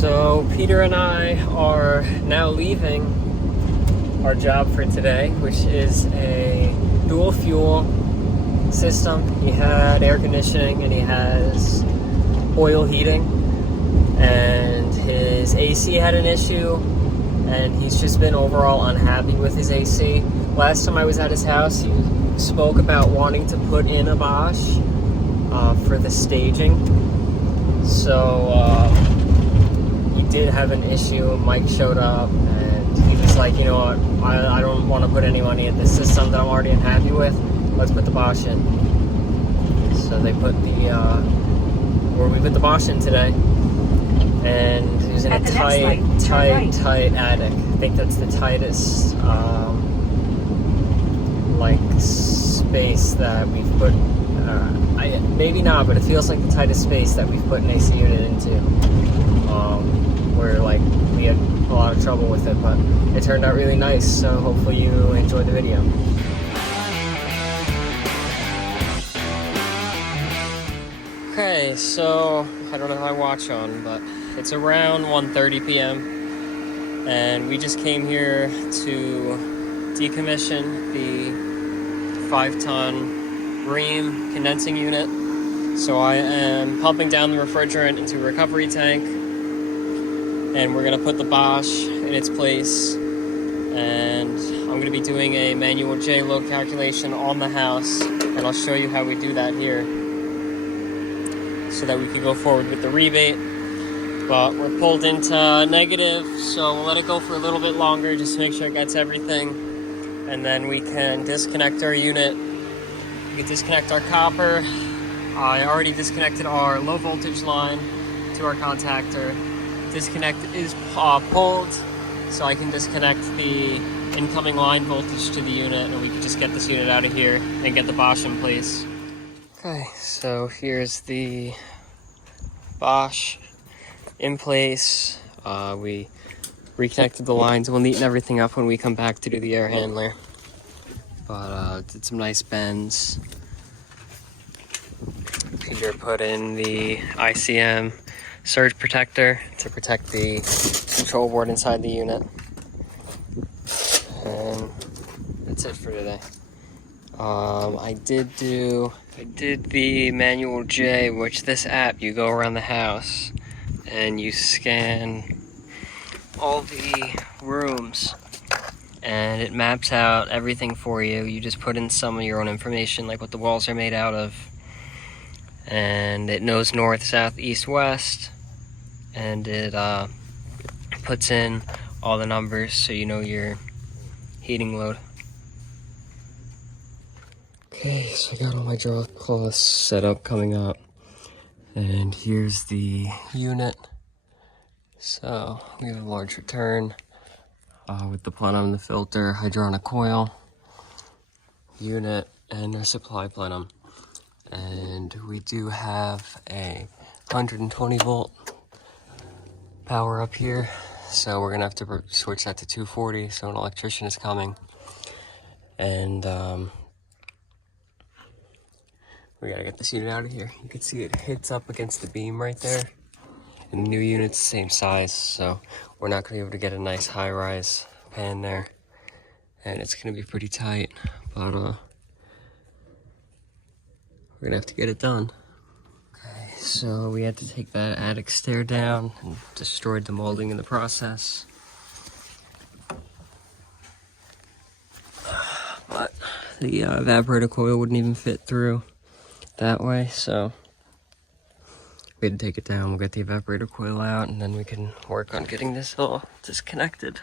So Peter and I are now leaving our job for today, which is a dual fuel system. He had air conditioning and he has oil heating, and his AC had an issue, and he's just been overall unhappy with his AC. Last time I was at his house, he spoke about wanting to put in a Bosch for the staging. So he did have an issue. Mike showed up and he was like, you know what, I don't want to put any money in this system that I'm already unhappy with. Let's put the Bosch in. So they put we put the Bosch in today, and he was in a tight attic. I think that's the tightest space that we've put. Maybe not, but it feels like the tightest space that we've put an AC unit into. Where we had a lot of trouble with it, but it turned out really nice. So hopefully you enjoyed the video. Okay, so I don't have my watch on, but it's around 1:30 p.m. and we just came here to decommission the 5-ton Ream condensing unit. So I am pumping down the refrigerant into a recovery tank, and we're going to put the Bosch in its place, and I'm going to be doing a manual J load calculation on the house, and I'll show you how we do that here so that we can go forward with the rebate. But we're pulled into negative, so we'll let it go for a little bit longer just to make sure it gets everything, and then we can disconnect our unit. We can disconnect our copper. I already disconnected our low voltage line to our contactor. Disconnect is pulled, so I can disconnect the incoming line voltage to the unit, and we can just get this unit out of here and get the Bosch in place. Okay, so here's the Bosch in place. We reconnected the lines. We'll neaten everything up when we come back to do the air handler. But did some nice bends. Peter put in the ICM surge protector to protect the control board inside the unit. And that's it for today. I did the manual J, which this app, you go around the house and you scan all the rooms and it maps out everything for you. You just put in some of your own information, like what the walls are made out of, and it knows north, south, east, west, and it puts in all the numbers so you know your heating load. Okay, so I got all my draw cloths set up coming up, and here's the unit. So we have a large return with the plenum and the filter, hydronic coil, unit, and our supply plenum. And we do have a 120 volt power up here, so we're gonna have to switch that to 240, so an electrician is coming. And we gotta get this unit out of here. You can see it hits up against the beam right there, and the new unit's the same size, so we're not gonna be able to get a nice high-rise pan there, and it's gonna be pretty tight, but we're gonna have to get it done. Okay, so we had to take that attic stair down and destroyed the molding in the process. But the evaporator coil wouldn't even fit through that way, so we had to take it down. We'll get the evaporator coil out, and then we can work on getting this all disconnected.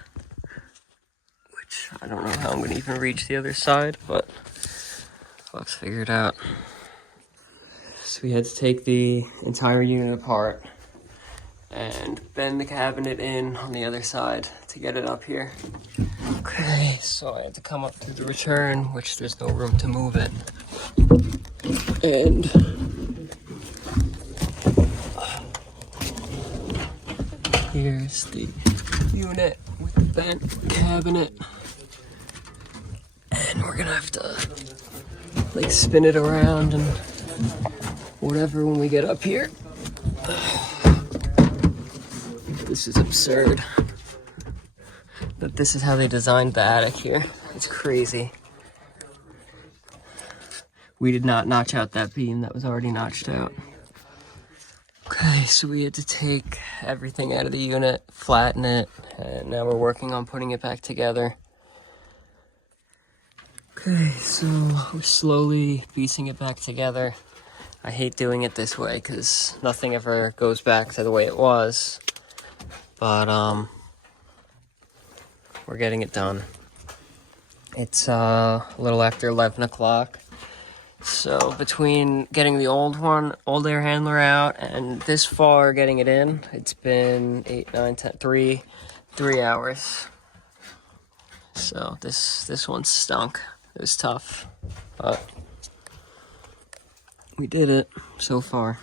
Which, I don't know how I'm gonna even reach the other side, but let's figure it out. So we had to take the entire unit apart and bend the cabinet in on the other side to get it up here. Okay, so I had to come up through the return, which there's no room to move it. And here's the unit with the bent cabinet. And we're gonna have to spin it around and whatever when we get up here. This is absurd. But this is how they designed the attic here. It's crazy. We did not notch out that beam that was already notched out. Okay, so we had to take everything out of the unit, flatten it, and now we're working on putting it back together. Okay, so we're slowly piecing it back together. I hate doing it this way because nothing ever goes back to the way it was. But we're getting it done. It's a little after 11 o'clock. So between getting the old air handler out and this far getting it in, it's been 8, 9, 10, 3 hours. So this one stunk. It was tough, but we did it so far.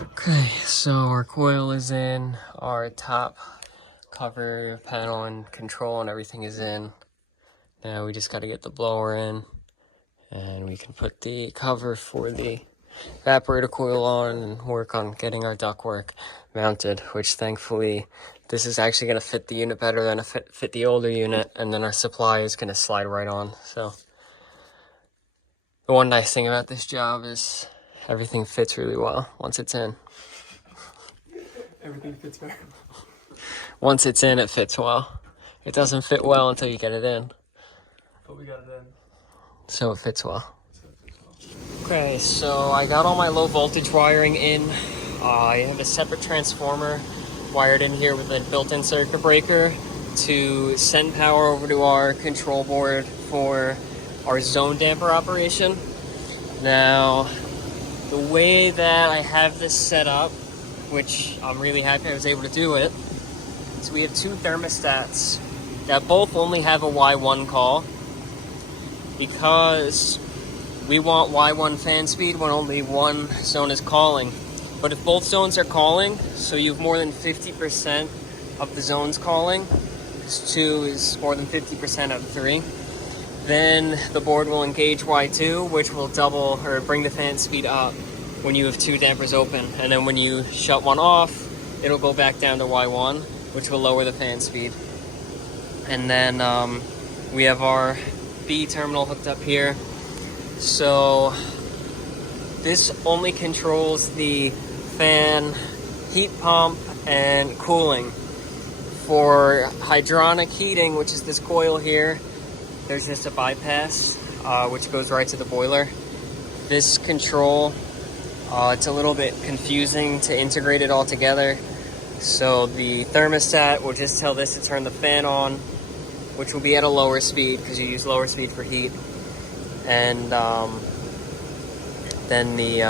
Okay, so our coil is in, our top cover panel and control and everything is in. Now we just got to get the blower in, and we can put the cover for the evaporator coil on and work on getting our ductwork mounted, which thankfully this is actually going to fit the unit better than it fit the older unit, and then our supply is going to slide right on. So the one nice thing about this job is everything fits really well once it's in. Everything fits better. Once it's in, it fits well. It doesn't fit well until you get it in. But we got it in. So it fits well. Okay, so I got all my low voltage wiring in. I have a separate transformer wired in here with a built-in circuit breaker to send power over to our control board for our zone damper operation. Now, the way that I have this set up, which I'm really happy I was able to do it, is we have two thermostats that both only have a Y1 call, because we want Y1 fan speed when only one zone is calling. But if both zones are calling, so you have more than 50% of the zones calling, because 2 is more than 50% out of 3, then the board will engage Y2, which will double or bring the fan speed up when you have 2 dampers open. And then when you shut one off, it'll go back down to Y1, which will lower the fan speed. And then we have our B terminal hooked up here. So this only controls the fan, heat pump, and cooling. For hydronic heating, which is this coil here, there's just a bypass, which goes right to the boiler. This control, it's a little bit confusing to integrate it all together. So the thermostat will just tell this to turn the fan on, which will be at a lower speed because you use lower speed for heat. And then the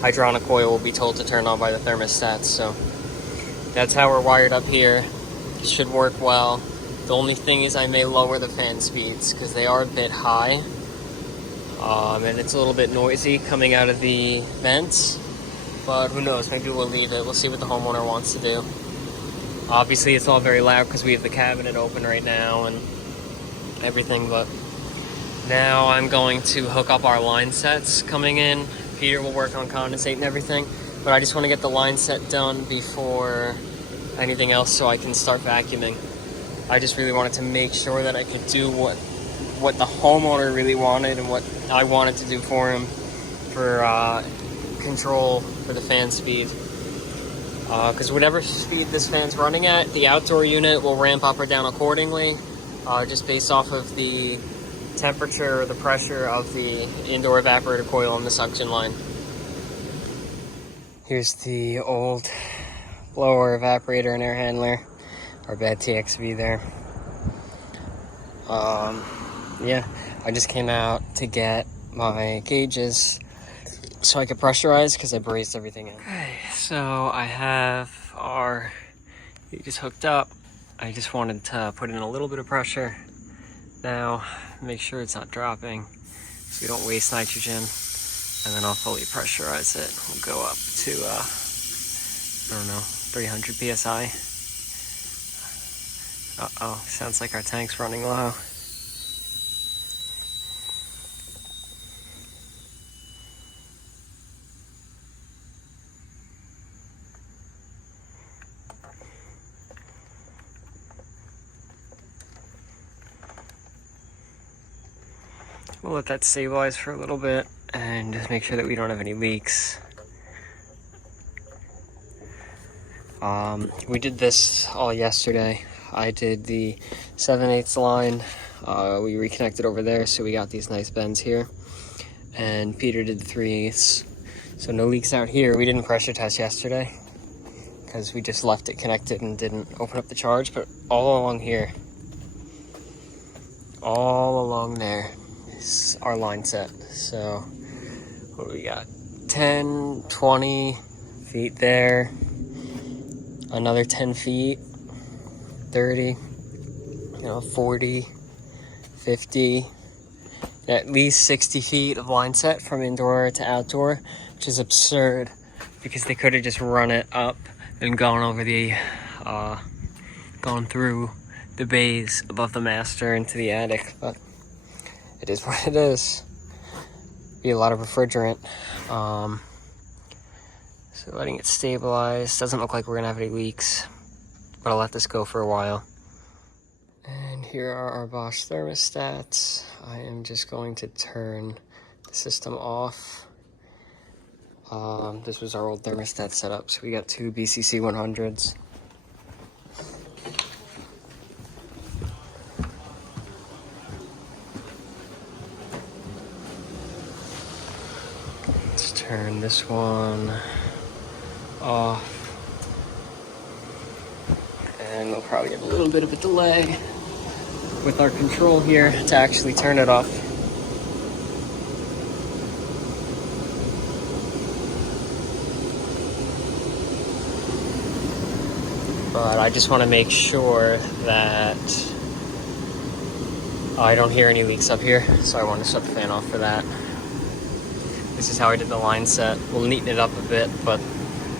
hydronic coil will be told to turn on by the thermostat. So that's how we're wired up here. It should work well. The only thing is I may lower the fan speeds because they are a bit high. And it's a little bit noisy coming out of the vents. But who knows, maybe we'll leave it. We'll see what the homeowner wants to do. Obviously it's all very loud because we have the cabinet open right now and everything, but now I'm going to hook up our line sets coming in. Peter will work on condensate and everything, but I just want to get the line set done before anything else so I can start vacuuming. I just really wanted to make sure that I could do what the homeowner really wanted and what I wanted to do for him for control for the fan speed. Because whatever speed this fan's running at, the outdoor unit will ramp up or down accordingly, just based off of the temperature or the pressure of the indoor evaporator coil on the suction line. Here's the old blower, evaporator, and air handler, our bad TXV there. Yeah, I just came out to get my gauges so I could pressurize because I brazed everything in. Okay, so I have our gauges hooked up. I just wanted to put in a little bit of pressure now, make sure it's not dropping so we don't waste nitrogen, and then I'll fully pressurize it. We'll go up to, I don't know, 300 PSI. Uh-oh, sounds like our tank's running low. We'll let that stabilize for a little bit and just make sure that we don't have any leaks. We did this all yesterday. I did the 7/8 line. We reconnected over there, so we got these nice bends here. And Peter did the 3/8. So no leaks out here. We didn't pressure test yesterday because we just left it connected and didn't open up the charge. But all along here, all along there is our line set. So what do we got? 10, 20 feet there. Another 10 feet, 30, 40, 50, at least 60 feet of line set from indoor to outdoor, which is absurd because they could have just run it up and gone over the, gone through the bays above the master into the attic, but it is what it is. Be a lot of refrigerant. So letting it stabilize. Doesn't look like we're gonna have any leaks, but I'll let this go for a while. And here are our Bosch thermostats. I am just going to turn the system off. This was our old thermostat setup, so we got two BCC 100s. Let's turn this one off, and we'll probably get a little bit of a delay with our control here to actually turn it off. But I just want to make sure that I don't hear any leaks up here, so I want to shut the fan off for that. This is how I did the line set. We'll neaten it up a bit, but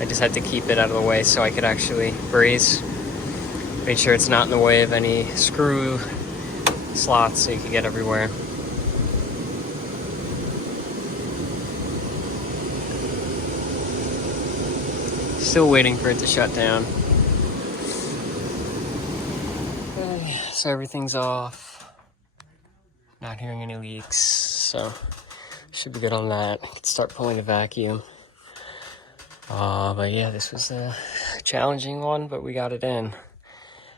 I just had to keep it out of the way so I could actually breeze. Make sure it's not in the way of any screw slots so you can get everywhere. Still waiting for it to shut down. Okay, so everything's off. Not hearing any leaks, so should be good on that. I can start pulling the vacuum. But yeah, this was a challenging one, but we got it in.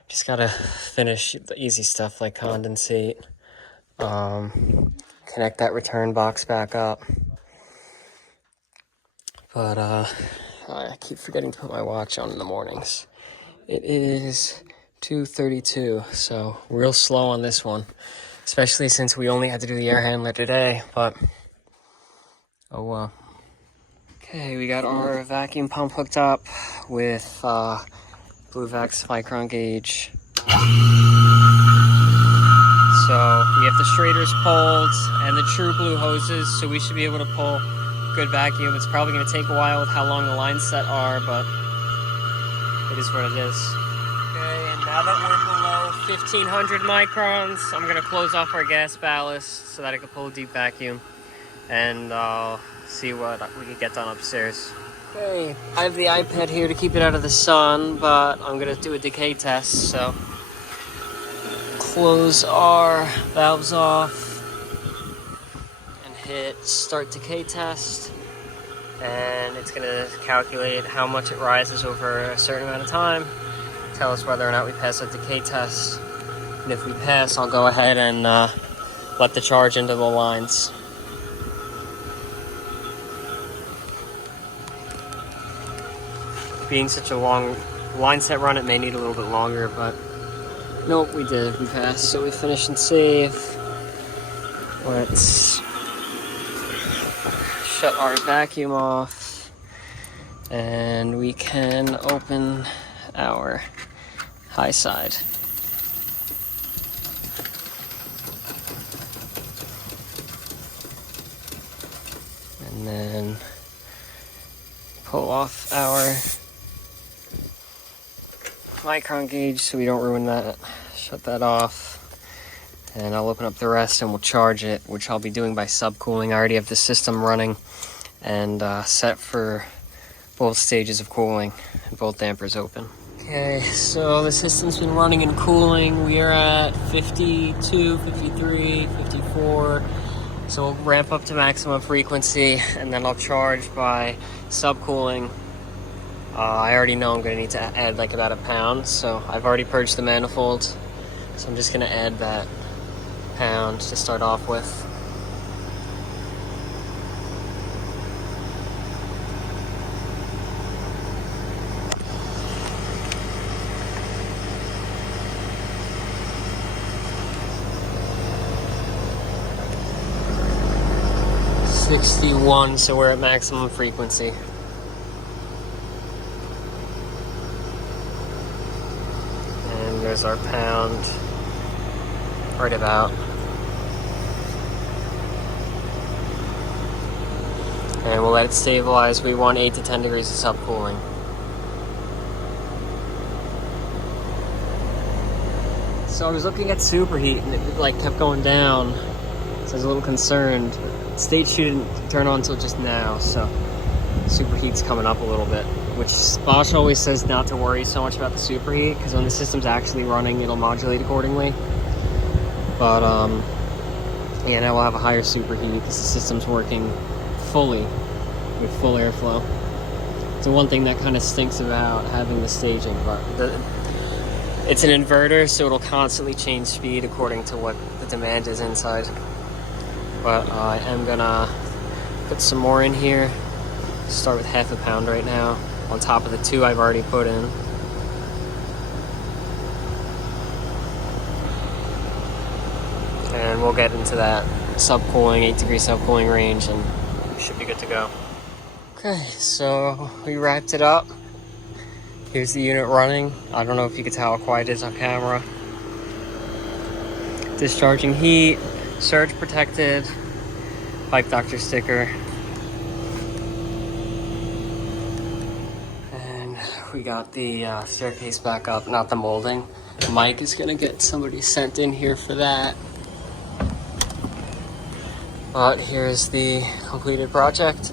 Just gotta finish the easy stuff like condensate, connect that return box back up. But I keep forgetting to put my watch on in the mornings. It is 2:32, so real slow on this one, especially since we only had to do the air handler today, but oh well. Okay, we got our vacuum pump hooked up with Blue Vax micron gauge. So we have the straighters pulled and the true blue hoses, so we should be able to pull good vacuum. It's probably going to take a while with how long the lines set are, but it is what it is. Okay, and now that we're below 1500 microns, I'm going to close off our gas ballast so that I can pull a deep vacuum and see what we can get done upstairs. Okay, I have the iPad here to keep it out of the sun, but I'm gonna do a decay test, so close our valves off and hit start decay test, and it's gonna calculate how much it rises over a certain amount of time, tell us whether or not we pass a decay test, and if we pass, I'll go ahead and let the charge into the lines. Being such a long line set run, it may need a little bit longer, but nope, we did. We passed, so we finish and save. Let's shut our vacuum off, and we can open our high side. And then pull off our micron gauge so we don't ruin that. Shut that off, and I'll open up the rest and we'll charge it, which I'll be doing by subcooling. I already have the system running and set for both stages of cooling and both dampers open. Okay, so the system's been running and cooling. We are at 52, 53, 54, So we'll ramp up to maximum frequency, and then I'll charge by subcooling. I already know I'm going to need to add like about a pound, so I've already purged the manifold. So I'm just going to add that pound to start off with. So we're at maximum frequency. And there's our pound right about. And we'll let it stabilize. We want 8 to 10 degrees of subcooling. So I was looking at superheat and it like kept going down. So I was a little concerned. State shouldn't turn on until just now, so superheat's coming up a little bit, which Bosch always says not to worry so much about the superheat, because when the system's actually running, it'll modulate accordingly. But yeah, now we'll have a higher superheat because the system's working fully with full airflow. It's the one thing that kind of stinks about having the staging, but it's an inverter, so it'll constantly change speed according to what the demand is inside. But I am gonna put some more in here. Start with half a pound right now, on top of the 2 I've already put in. And we'll get into that subcooling, 8-degree subcooling range, and we should be good to go. Okay, so we wrapped it up. Here's the unit running. I don't know if you can tell how quiet it is on camera. Discharging heat. Surge protected, pipe doctor sticker, and we got the staircase back up, not the molding. Mike is gonna get somebody sent in here for that. But here's the completed project.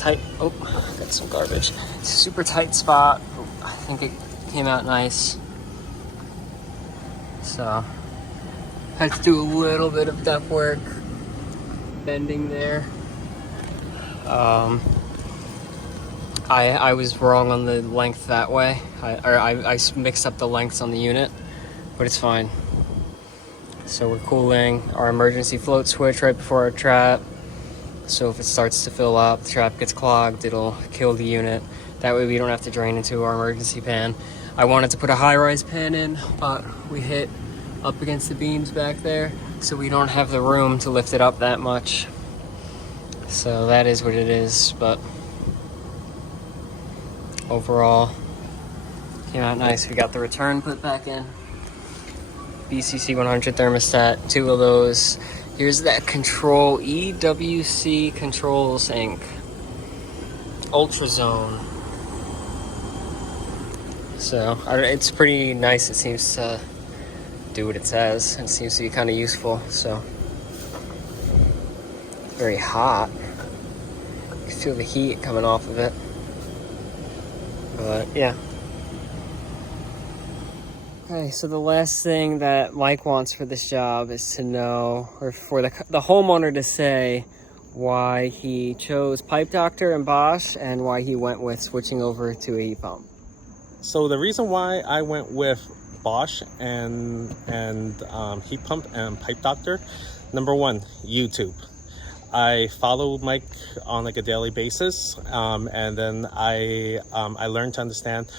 Tight, oh, got some garbage. It's a super tight spot. I think it came out nice. So, had to do a little bit of depth work, bending there. I was wrong on the length that way. I mixed up the lengths on the unit, but it's fine. So we're cooling our emergency float switch right before our trap. So if it starts to fill up, the trap gets clogged, it'll kill the unit. That way we don't have to drain into our emergency pan. I wanted to put a high-rise pan in, but we hit up against the beams back there, so we don't have the room to lift it up that much. So that is what it is, but overall came out nice. We got the return put back in. BCC 100 thermostat, 2 of those. Here's that control, EWC Controls Inc. Ultrazone. So it's pretty nice. It seems to do what it says. It seems to be kind of useful. So very hot. You can feel the heat coming off of it. But yeah. Okay, so the last thing that Mike wants for this job is to know, or for the homeowner to say, why he chose Pipe Doctor and Bosch and why he went with switching over to a heat pump. So the reason why I went with Bosch and heat pump and Pipe Doctor, number one, YouTube. I follow Mike on like a daily basis, and then I learned to understand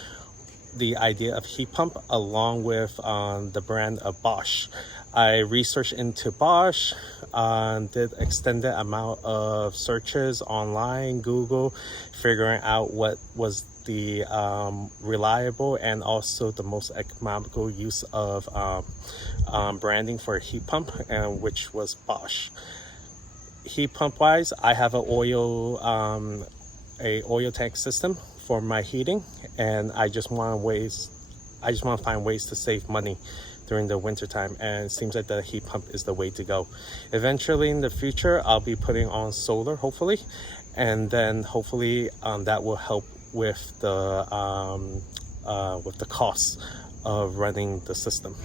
the idea of heat pump along with the brand of Bosch. I researched into Bosch, did extended amount of searches online, Google, figuring out what was the reliable and also the most economical use of branding for a heat pump, and which was Bosch. Heat pump wise, I have a oil tank system for my heating, and I just want to find ways to save money during the winter time, and it seems like the heat pump is the way to go. Eventually in the future, I'll be putting on solar, hopefully, and then hopefully that will help with the cost of running the system.